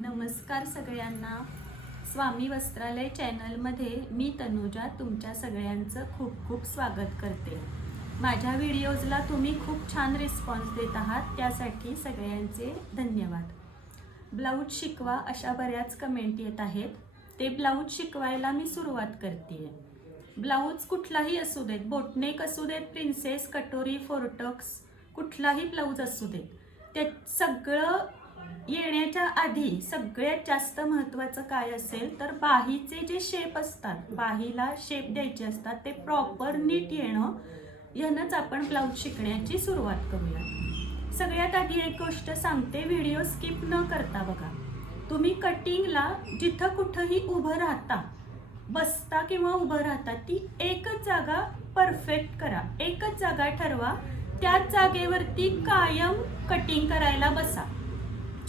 नमस्कार सगळ्यांना. स्वामी वस्त्रालय चॅनलमध्ये मी तनुजा तुमच्या सगळ्यांचं खूप खूप स्वागत करते. माझ्या व्हिडिओजला तुम्ही खूप छान रिस्पॉन्स देत आहात त्यासाठी सगळ्यांचे धन्यवाद. ब्लाऊज शिकवा अशा बऱ्याच कमेंट येत आहेत. ते ब्लाऊज शिकवायला मी सुरुवात करते ब्लाऊज कुठलाही असू देत बोटनेक असू देत प्रिन्सेस कटोरी फोरटक्स कुठलाही ब्लाऊज असू देत ते सगळं येण्याच्या आधी सगळ्यात जास्त महत्त्वाचं काय असेल तर बाहीचे जे शेप असतात बाहीला शेप द्यायचे असतात ते प्रॉपर नीट येणं यानंच आपण ब्लाऊज शिकण्याची सुरुवात करूया. सगळ्यात आधी एक गोष्ट सांगते व्हिडिओ स्किप न करता बघा. तुम्ही कटिंगला जिथं कुठंही उभं राहता बसता किंवा उभं राहता ती एकच जागा परफेक्ट करा. एकच जागा ठरवा त्याच जागेवरती कायम कटिंग करायला बसा.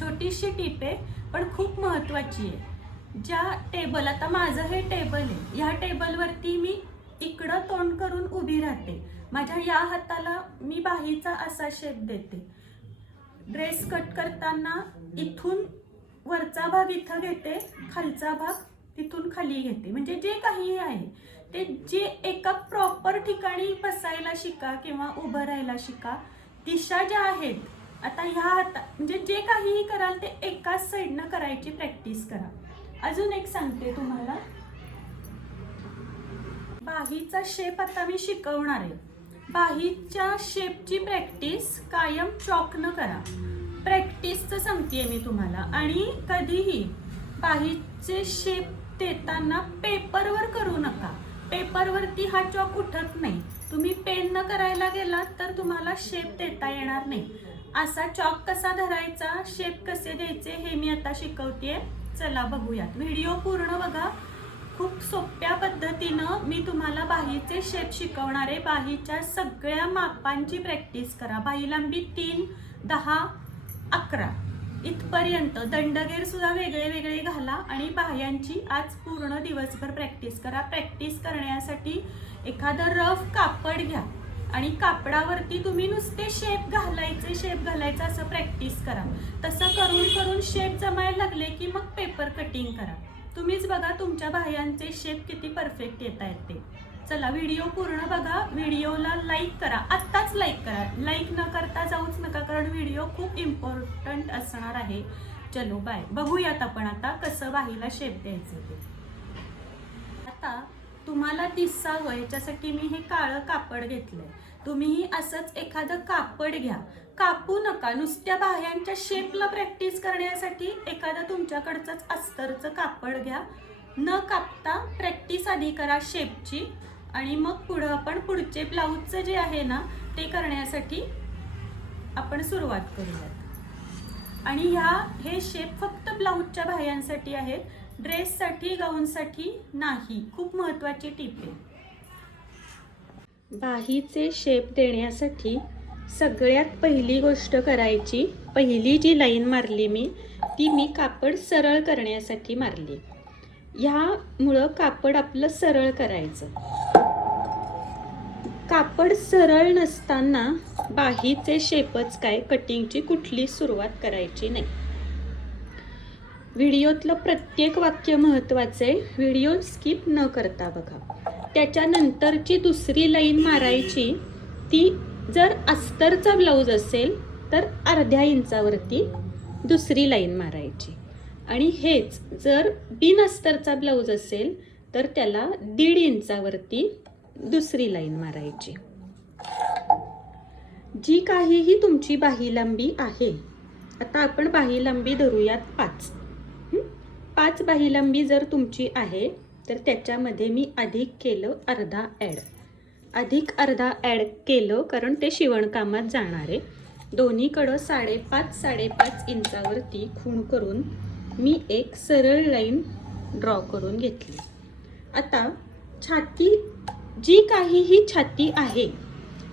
छोटीशी टीप आहे पण खूप महत्त्वाची आहे. ज्या टेबल आता माझं हे टेबल आहे ह्या टेबलवरती मी इकडं तोंड करून उभी राहते. माझ्या या हाताला मी बाहीचा असा शेप देते. ड्रेस कट करताना इथून वरचा भाग इथं घेते खालचा भाग तिथून खाली घेते. म्हणजे जे काही आहे ते जे एका प्रॉपर ठिकाणी बसायला शिका किंवा उभं राहायला शिका दिशा ज्या आहेत आता ह्या हाता म्हणजे जे काहीही कराल ते एकाच साईडनं करायची प्रॅक्टिस करा. अजून एक सांगते तुम्हाला. बाहीचा शेप आता मी शिकवणार आहे. बाहीच्या शेपची प्रॅक्टिस कायम चॉकनं करा. प्रॅक्टिसचं सांगते मी तुम्हाला. आणि कधीही बाहीचे शेप देताना पेपरवर करू नका. पेपरवरती हा चॉक उठत नाही. तुम्ही पेननं करायला गेलात तर तुम्हाला शेप देता येणार नाही. असा चॉक कसा धरायचा शेप कसे द्यायचे हे मी आता शिकवते चला बघूयात. व्हिडिओ पूर्ण बघा. खूप सोप्या पद्धतीनं मी तुम्हाला बाहीचे शेप शिकवणार आहे. बाहीच्या सगळ्या मापांची प्रॅक्टिस करा. बाही लांबी तीन दहा अकरा. इथपर्यंत दंडगेर सुद्धा वेगळे वेगळे घाला आणि बाह्यांची आज पूर्ण दिवसभर प्रॅक्टिस करा. प्रॅक्टिस करण्यासाठी एखादं रफ कापड घ्या. आणि कापडावरती तुम्ही नुसते शेप घालायचे शेप घालायचं असं प्रॅक्टिस करा. तसं करून करून शेप जमायला लागले की मग पेपर कटिंग करा. तुम्हीच बघा तुमच्या बाह्यांचे शेप किती परफेक्ट येत आहेत ते. चला व्हिडिओ पूर्ण बघा. व्हिडिओला लाईक करा. आत्ताच लाईक करा. लाईक न करता जाऊच नका कारण व्हिडिओ खूप इम्पॉर्टंट असणार आहे. चलो बाय बघूयात आपण आता कसं बाहीला शेप द्यायचं ते. आता तुम्हाला दिसावं याच्यासाठी मी हे काळं कापड घेतलंय. तुम्हीही असंच एखादं कापड घ्या. कापू नका. नुसत्या बाह्यांच्या शेपला प्रॅक्टिस करण्यासाठी एखादं तुमच्याकडचंच अस्तरचं कापड घ्या. न कापता प्रॅक्टिस आधी करा शेपची आणि मग पुढं आपण पुढचे ब्लाऊजचं जे आहे ना ते करण्यासाठी आपण सुरुवात करूयात. आणि ह्या हे शेप फक्त ब्लाऊजच्या बाह्यांसाठी आहेत. ड्रेससाठी गाऊनसाठी नाही. खूप महत्त्वाची टीप आहे. बाहीचे शेप देण्यासाठी सगळ्यात पहिली गोष्ट करायची पहिली जी लाईन मारली मी ती मी कापड सरळ करण्यासाठी मारली. ह्यामुळं कापड आपलं सरळ करायचं. कापड सरळ नसताना बाहीचे शेपच काय कटिंगची कुठली सुरुवात करायची नाही. व्हिडिओतलं प्रत्येक वाक्य महत्त्वाचं आहे व्हिडिओ स्किप न करता बघा. त्याच्यानंतरची दुसरी लाईन मारायची ती जर अस्तरचा ब्लाऊज असेल तर अर्ध्या इंचावरती दुसरी लाईन मारायची. आणि हेच जर बिन अस्तरचा ब्लाऊज असेल तर त्याला दीड इंचावरती दुसरी लाईन मारायची. जी काहीही तुमची बाही लांबी आहे आता आपण बाही लांबी धरूयात पाच. पाच बाही लांबी जर तुमची आहे तर त्याच्यामध्ये मी अधिक केलं अर्धा ॲड. अधिक अर्धा ॲड केलं कारण ते शिवणकामात जाणार. आहे दोन्हीकडं साडेपाच साडेपाच इंचावरती खूण करून मी एक सरळ लाईन ड्रॉ करून घेतली. आता छाती जी काहीही छाती आहे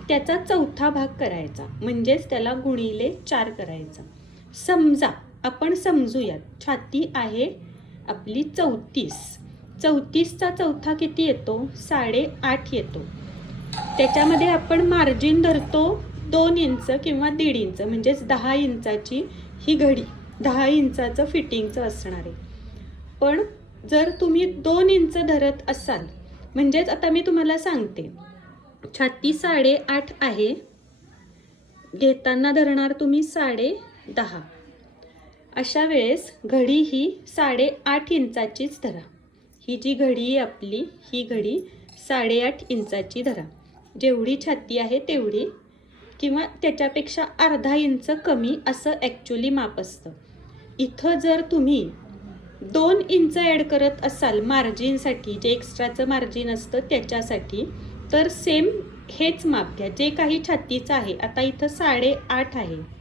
त्याचा चौथा भाग करायचा. म्हणजेच त्याला गुणिले चार करायचा. समजा आपण समजूयात छाती आहे आपली चौतीस. चौतीसचा चौथा किती येतो? साडेआठ येतो. त्याच्यामध्ये आपण मार्जिन धरतो दोन इंच किंवा दीड इंच म्हणजेच दहा इंचाची ही घडी दहा इंचाचं फिटिंगचं असणार. आहे पण जर तुम्ही दोन इंच धरत असाल म्हणजेच आता मी तुम्हाला सांगते छाती साडेआठ आहे घेताना धरणार तुम्ही साडे दहा. अशा वेळेस घडी ही साडेआठ इंचाचीच धरा. ही जी घडी आहे आपली ही घडी साडेआठ इंचाची धरा. जेवढी छाती आहे तेवढी किंवा त्याच्यापेक्षा अर्धा इंच कमी असं ॲक्च्युली माप असतं. इथं जर तुम्ही दोन इंच ॲड करत असाल मार्जिनसाठी जे एक्स्ट्राचं मार्जिन असतं त्याच्यासाठी तर सेम हेच माप घ्या. जे काही छातीचं आहे आता इथं साडेआठ आहे.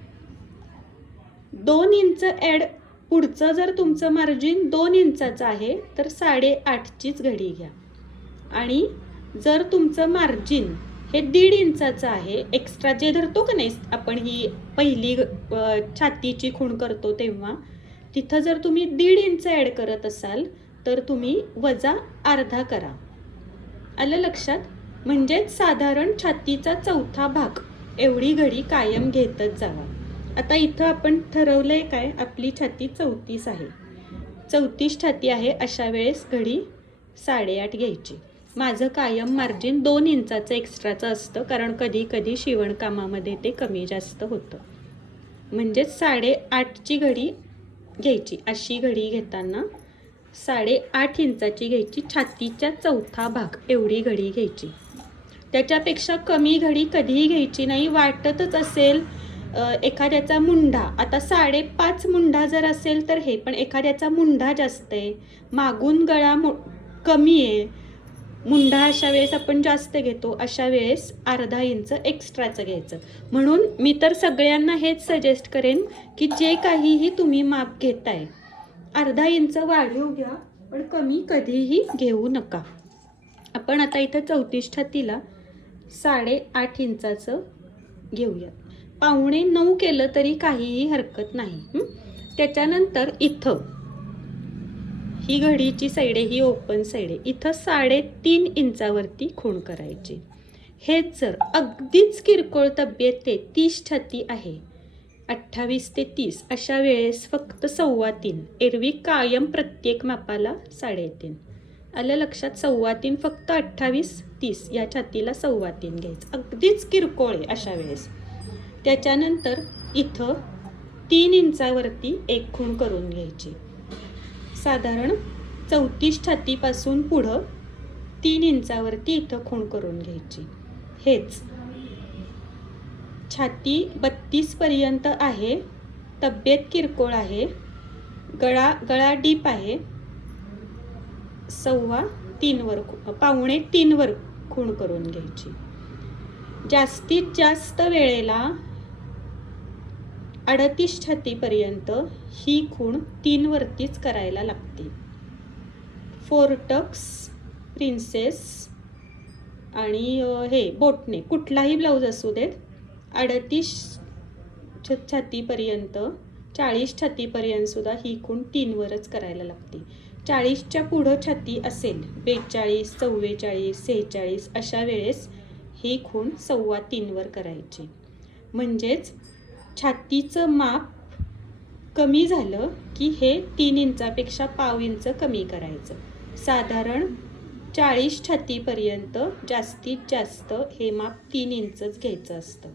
दोन इंच ॲड पुढचं जर तुमचं मार्जिन दोन इंचाचं आहे तर साडेआठचीच घडी घ्या. आणि जर तुमचं मार्जिन हे दीड इंचाचं आहे एक्स्ट्रा जे धरतो का नाही आपण ही पहिली छातीची खूण करतो तेव्हा तिथं जर तुम्ही दीड इंच ॲड करत असाल तर तुम्ही वजा अर्धा करा. आलं लक्षात? म्हणजेच साधारण छातीचा चौथा भाग एवढी घडी कायम घेतच जावा. आता इथं आपण ठरवलं आहे काय? आपली छाती चौतीस आहे. चौतीस छाती आहे अशा वेळेस घडी साडेआठ घ्यायची. माझं कायम मार्जिन दोन इंचाचं एक्स्ट्राचं असतं कारण कधी कधी शिवणकामामध्ये ते कमी जास्त होतं. म्हणजेच साडेआठची घडी घ्यायची. अशी घडी घेताना साडेआठ इंचाची घ्यायची. छातीच्या चौथा भाग एवढी घडी घ्यायची. त्याच्यापेक्षा कमी घडी कधीही घ्यायची नाही. वाटतच असेल एखाद्याचा मुंढा आता साडेपाच मुंढा जर असेल तर हे पण एखाद्याचा मुंढा जास्त आहे. मागून गळा मो कमी आहे. मुंढा अशा वेळेस आपण जास्त घेतो अशा वेळेस अर्धा इंच एक्स्ट्राचं घ्यायचं. म्हणून मी तर सगळ्यांना हेच सजेस्ट करेन की जे काहीही तुम्ही माप घेताय अर्धा इंच वाढीव घ्या पण कमी कधीही घेऊ नका. आपण आता इथं चौतीस छातीला साडेआठ इंचाचं घेऊयात. पावणे नऊ केलं तरी काहीही हरकत नाही. त्याच्यानंतर इथं. ही घडीची साईड आहे ही ओपन साईड आहे इथं साडेतीन इंचावरती खूण करायची. हेच जर अगदीच किरकोळ तब्येत ते तीस छाती आहे. अठ्ठावीस ते तीस अशा वेळेस फक्त सव्वा तीन. एरवी कायम प्रत्येक मापाला साडेतीन. आलं लक्षात? सव्वा तीन फक्त अठ्ठावीस तीस या छातीला सव्वा तीन घ्यायचं. अगदीच किरकोळ आहे अशा वेळेस. त्याच्यानंतर इथं तीन इंचावरती एक खूण करून घ्यायची. साधारण चौतीस छातीपासून पुढं तीन इंचावरती इथं खूण करून घ्यायची. हेच छाती बत्तीसपर्यंत आहे तब्येत किरकोळ आहे गळा गळा डीप आहे सव्वा तीनवर खू- पावणे तीनवर खूण करून घ्यायची. जास्तीत जास्त वेळेला अडतीस छातीपर्यंत ही खूण तीनवरतीच करायला लागते. फोरटक्स प्रिन्सेस आणि हे बोटने कुठलाही ब्लाऊज असू देत अडतीस छ छातीपर्यंत चाळीस छातीपर्यंतसुद्धा ही खूण तीनवरच करायला लागते. चाळीसच्या पुढं छाती असेल बेचाळीस चव्वेचाळीस सेहेचाळीस अशा वेळेस ही खूण सव्वा तीनवर करायची. म्हणजेच छातीचं माप कमी झालं की हे तीन इंचापेक्षा पाव इंच कमी करायचं. साधारण चाळीस छातीपर्यंत जास्तीत जास्त हे माप तीन इंचच घ्यायचं असतं.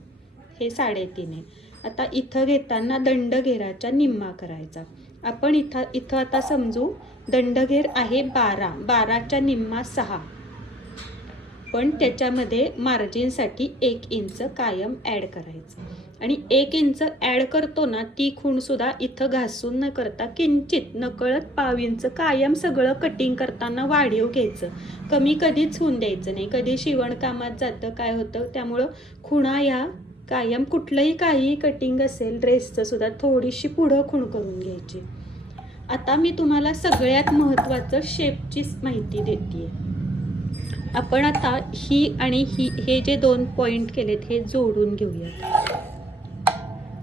हे साडेतीन आहे. आता इथं घेताना दंडघेराच्या निम्मा करायचा. आपण इथं इथं आता समजू दंडघेर आहे बारा. बाराच्या निम्मा सहा. पण त्याच्यामध्ये मार्जिनसाठी एक इंच कायम ॲड करायचं. आणि एक इंच ॲड करतो ना ती खूणसुद्धा इथं घासून न करता किंचित नकळत पाव इंच कायम सगळं कटिंग करताना वाढीव घ्यायचं. कमी कधीच होऊन द्यायचं नाही. कधी शिवणकामात जातं काय होतं त्यामुळं खुणा ह्या कायम कुठलंही काही कटिंग असेल ड्रेसचं सुद्धा थोडीशी पुढं खूण करून घ्यायची. आता मी तुम्हाला सगळ्यात महत्त्वाचं शेपचीच माहिती देते आपण आता ही आणि ही हे जे दोन पॉईंट केलेत हे जोडून घेऊयात.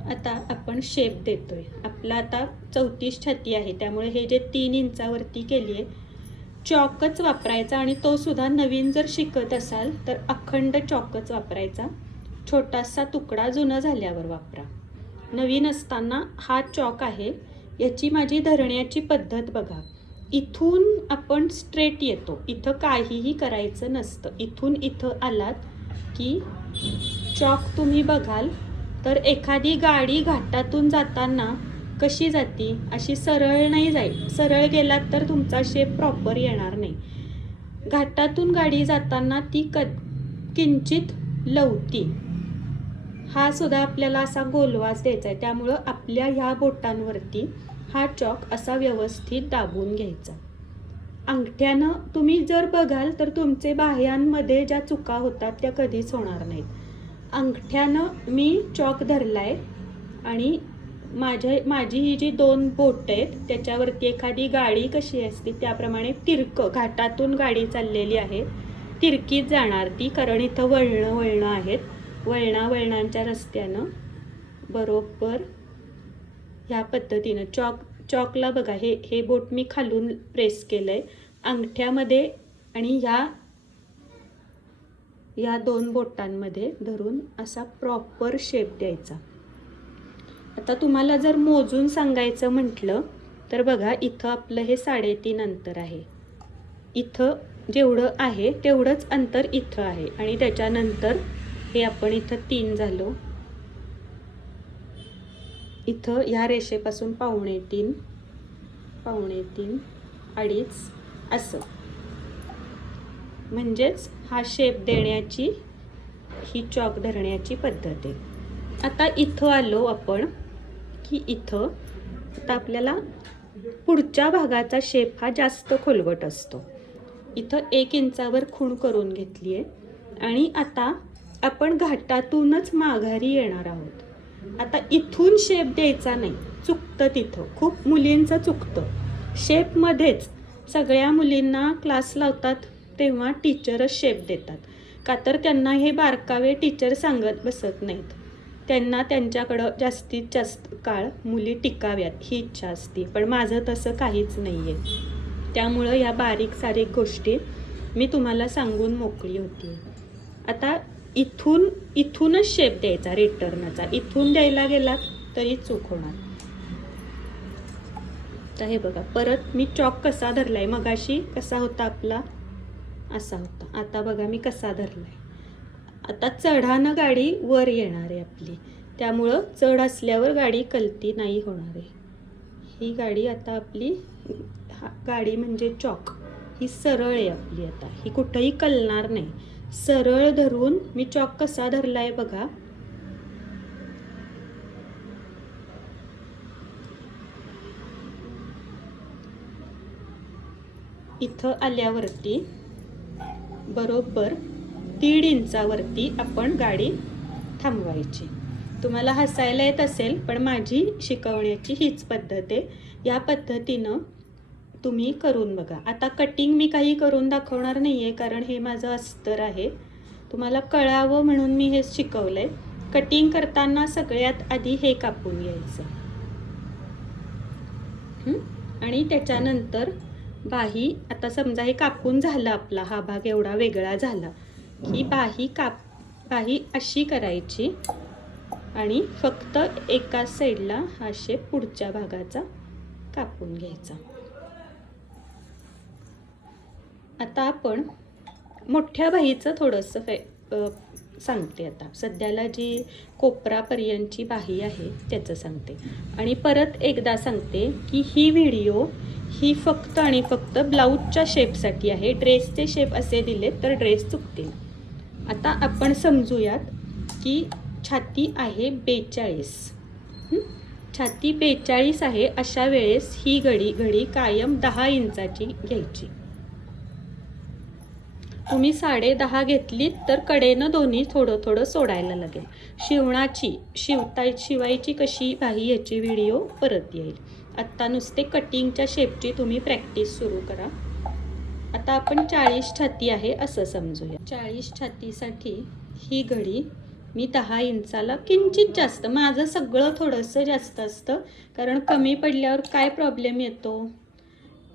आता आपण शेप देतोय. आपला आता चौतीस छाती आहे. त्यामुळे हे जे तीन इंचावरती केली आहे चॉकच वापरायचा आणि तो सुद्धा नवीन जर शिकत असाल तर अखंड चॉकच वापरायचा. छोटासा तुकडा जुनं झाल्यावर वापरा. नवीन असताना हा चॉक आहे याची माझी धरण्याची पद्धत बघा. इथून आपण स्ट्रेट येतो. इथं काहीही करायचं नसतं. इथून इथं आलात की चॉक तुम्ही बघाल तर एखादी गाडी घाटातून जाताना कशी जाती? अशी सरळ नाही जाईल सरळ गेलात तर तुमचा शेप प्रॉपर येणार नाही. घाटातून गाडी जाताना ती क किंचित लवती. हा सुद्धा आपल्याला असा गोलवास द्यायचा आहे त्यामुळं आपल्या ह्या बोटांवरती हा चॉक असा व्यवस्थित दाबून घ्यायचा. अंगठ्यानं तुम्ही जर बघाल तर तुमचे बाह्यांमध्ये ज्या चुका होतात त्या कधीच होणार नाहीत. अंगठ्यानं मी चॉक धरलाय आणि माझ्या माझी ही जी दोन बोट आहेत त्याच्यावरती एखादी गाडी कशी असते त्याप्रमाणे तिरकं घाटातून गाडी चाललेली आहे तिरकीत जाणार ती कारण इथं वळणं वळणं आहेत. वळणा वळणांच्या रस्त्यानं बरोबर ह्या पद्धतीनं चॉक चॉकला बघा हे हे बोट मी खालून प्रेस केलं आहे अंगठ्यामध्ये आणि ह्या या दोन बोटांमध्ये धरून असा प्रॉपर शेप द्यायचा. आता तुम्हाला जर मोजून सांगायचं म्हटलं तर बघा इथं आपलं हे साडेतीन अंतर आहे. इथं जेवढं आहे तेवढंच अंतर इथं आहे. आणि त्याच्यानंतर हे आपण इथं तीन झालो. इथं ह्या रेषेपासून पावणे तीन पावणे तीन अडीच असं. म्हणजेच हा शेप देण्याची ही चॉक धरण्याची पद्धत आहे. आता इथं आलो आपण की इथं आता आपल्याला पुढच्या भागाचा शेप हा जास्त खोलगट असतो. इथं एक इंचावर खूण करून घेतली आहे आणि आता आपण घाटातूनच माघारी येणार आहोत. आता इथून शेप द्यायचा नाही. चुकतं तिथं. खूप मुलींचं चुकतं. शेपमध्येच सगळ्या मुलींना क्लास लावतात तेव्हा टीचरच शेप देतात. का तर त्यांना हे बारकावे टीचर सांगत बसत नाहीत. त्यांना त्यांच्याकडं जास्तीत जास्त काळ मुली टिकाव्यात ही इच्छा असते. पण माझं तसं काहीच नाही आहे त्यामुळं या बारीक सारीक गोष्टी मी तुम्हाला सांगून मोकळी होती. आता इथून इथूनच शेप द्यायचा रिटर्नचा इथून द्यायला गेलात तरी चूक होणार. तर हे बघा परत मी चॉक कसा धरलाय मगाशी कसा होता आपला? असा होता. आता बघा मी कसा धरलाय. आता चढानं गाडी वर येणार आहे आपली. त्यामुळं चढ असल्यावर गाडी कलती नाही होणार आहे. ही गाडी आता आपली हा गाडी म्हणजे चॉक ही सरळ आहे आपली आता. ही कुठंही कलणार नाही. सरळ धरून मी चॉक कसा धरला आहे बघा. इथं आल्यावरती बरोबर दीड इंचावरती आपण गाडी थांबवायची. तुम्हाला हसायला येत असेल पण माझी शिकवण्याची हीच पद्धत आहे. या पद्धतीनं तुम्ही करून बघा. आता कटिंग मी काही करून दाखवणार नाही आहे कारण हे माझं अस्तर आहे. तुम्हाला कळावं म्हणून मी हे शिकवलं आहे कटिंग करताना सगळ्यात आधी हे कापून घ्यायचं. आणि त्याच्यानंतर बाही आता समजा हे कापून झालं आपला हा भाग एवढा वेगळा झाला की बाही काप बाही अशी करायची आणि फक्त एका साईडला हा शेप पुढच्या भागाचा कापून घ्यायचा. आता आपण मोठ्या बाहीचं थोडंसं फे सांगते आता. सध्याला जी कोपरापर्यंतची बाही आहे त्याचं सांगते. आणि परत एकदा सांगते की ही व्हिडिओ ही फक्त आणि फक्त ब्लाऊजच्या शेपसाठी आहे. ड्रेसचे शेप असे दिले तर ड्रेस चुकतील. आता आपण समजूयात की छाती आहे बेचाळीस. छाती बेचाळीस आहे अशा वेळेस ही घडी घडी कायम दहा इंचाची घ्यायची. तुम्ही साडे दहा घेतलीत तर कडेनं दोन्ही थोडं थोडं सोडायला लागेल. शिवणाची शिवताय शिवायची कशी बाही याची व्हिडिओ परत येईल. आत्ता नुसते कटिंगच्या शेपची तुम्ही प्रॅक्टिस सुरू करा. आता आपण चाळीस छाती आहे असं समजूया. चाळीस छातीसाठी ही घडी मी दहा इंचाला किंचित जास्त माझं सगळं थोडंसं जास्त असतं कारण कमी पडल्यावर काय प्रॉब्लेम येतो?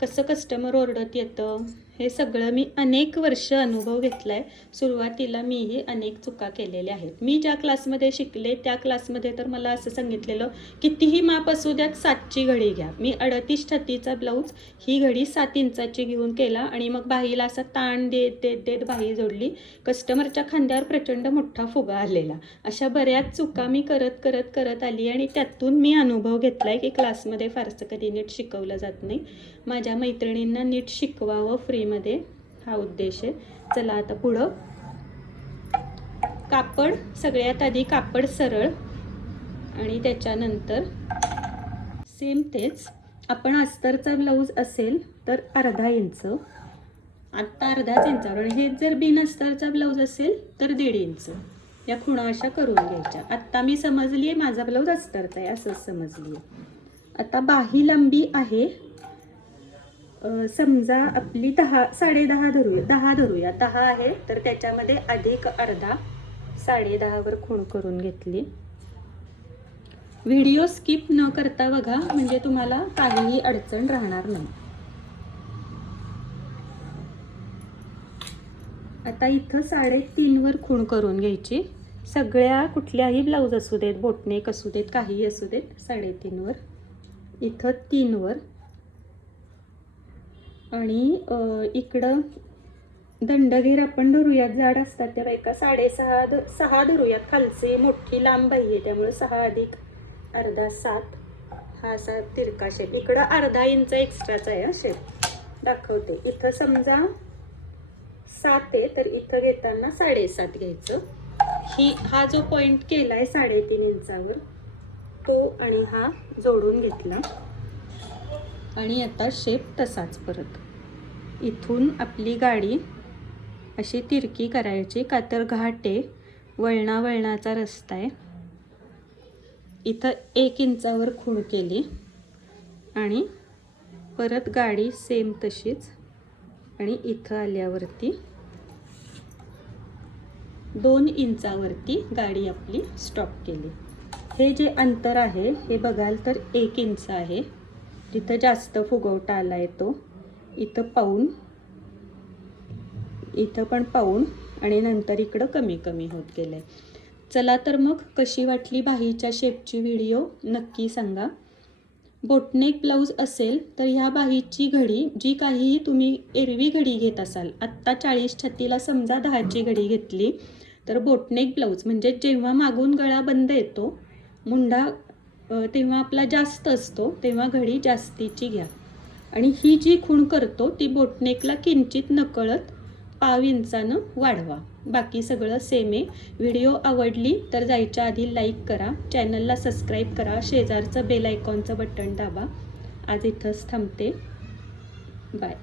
कसं कस्टमर ओरडत येतं? हे सगळं मी अनेक वर्ष अनुभव घेतला आहे सुरुवातीला मीही अनेक चुका केलेल्या आहेत. मी ज्या क्लासमध्ये शिकले त्या क्लासमध्ये तर मला असं सांगितलेलं कितीही माप असू द्यात सातची घडी घ्या. मी अडतीस छत्तीचा ब्लाऊज ही घडी सात इंचाची घेऊन केला आणि मग बाईला असा ताण देत देत देत बाई जोडली. कस्टमरच्या खांद्यावर प्रचंड मोठा फुगा आलेला. अशा बऱ्याच चुका मी करत करत करत आली आणि त्यातून मी अनुभव घेतला आहे की क्लासमध्ये फारसं कधी नीट शिकवलं जात नाही. माझ्या मैत्रिणींना नीट शिकवावं फ्रीमध्ये हा उद्देश आहे. चला आता पुढं. कापड सगळ्यात आधी कापड सरळ आणि त्याच्यानंतर सेम तेच. आपण अस्तरचा ब्लाऊज असेल तर अर्धा इंच आत्ता अर्धाच इंचावर आणि हे जर बिन अस्तरचा ब्लाऊज असेल तर दीड इंच या खुणा अशा करून घ्यायच्या. आत्ता मी समजली आहे माझा ब्लाऊज अस्तरचा आहे असंच समजली आहे आता बाही लांबी आहे. समजा आपली दहा साडे दहा धरूया दहा धरूया. दहा आहे तर त्याच्यामध्ये अधिक अर्धा साडे दहावर खूण करून घेतली. व्हिडिओ स्किप न करता बघा म्हणजे तुम्हाला काहीही अडचण राहणार नाही. आता इथं साडेतीनवर खूण करून घ्यायची. सगळ्या कुठल्याही ब्लाऊज असू देत बोटनेक असू देत काही असू देत साडेतीनवर इथं तीनवर आणि इकडं दंडगीर आपण धरूयात. जाड असतात त्या बायका साडेसहा ध सहा धरूयात. खालचे मोठी लांब बाई आहे. त्यामुळे सहा अधिक अर्धा सात. हा असा तिरका शेप. इकडं अर्धा इंच एक्स्ट्राचा आहे हा शेप. दाखवते. इथं समजा सात आहे तर इथं घेताना साडेसात घ्यायचं. ही हा जो पॉईंट केला आहे साडेतीन इंचावर तो आणि हा जोडून घेतला. आणि आता शेप तसाच परत. इथून आपली गाडी अशी तिरकी करायची. का तर घाट आहे वळणा वळणाचा रस्ता आहे. इथं एक इंचावर खूण केली आणि परत गाडी सेम तशीच आणि इथं आल्यावरती दोन इंचावरती गाडी आपली स्टॉप केली. हे जे अंतर आहे हे बघाल तर एक इंच आहे. तिथं जास्त फुगवटा आला आहे तो. इथं पाऊन इथं पण पाऊन आणि नंतर इकडं कमी कमी होत गेलं आहे चला तर मग कशी वाटली बाहीच्या शेपची व्हिडिओ नक्की सांगा. बोटनेक ब्लाऊज असेल तर ह्या बाहीची घडी जी काहीही तुम्ही एरवी घडी घेत असाल आत्ता चाळीस छत्तीला समजा दहाची घडी घेतली तर बोटनेक ब्लाऊज म्हणजे जेव्हा मागून गळा बंद येतो मुंडा तेव्हा आपला जास्त असतो तेव्हा घडी जास्तीची घ्या. आणि ही जी खूण करतो ती बोटनेकला किंचित नकळत पाव इंचानं वाढवा. बाकी सगळं सेम आहे. व्हिडिओ आवडली तर जायच्या आधी लाईक करा. चॅनलला सबस्क्राईब करा. शेजारचं बेल आयकॉनचं बटन दाबा. आज इथंच थांबते. बाय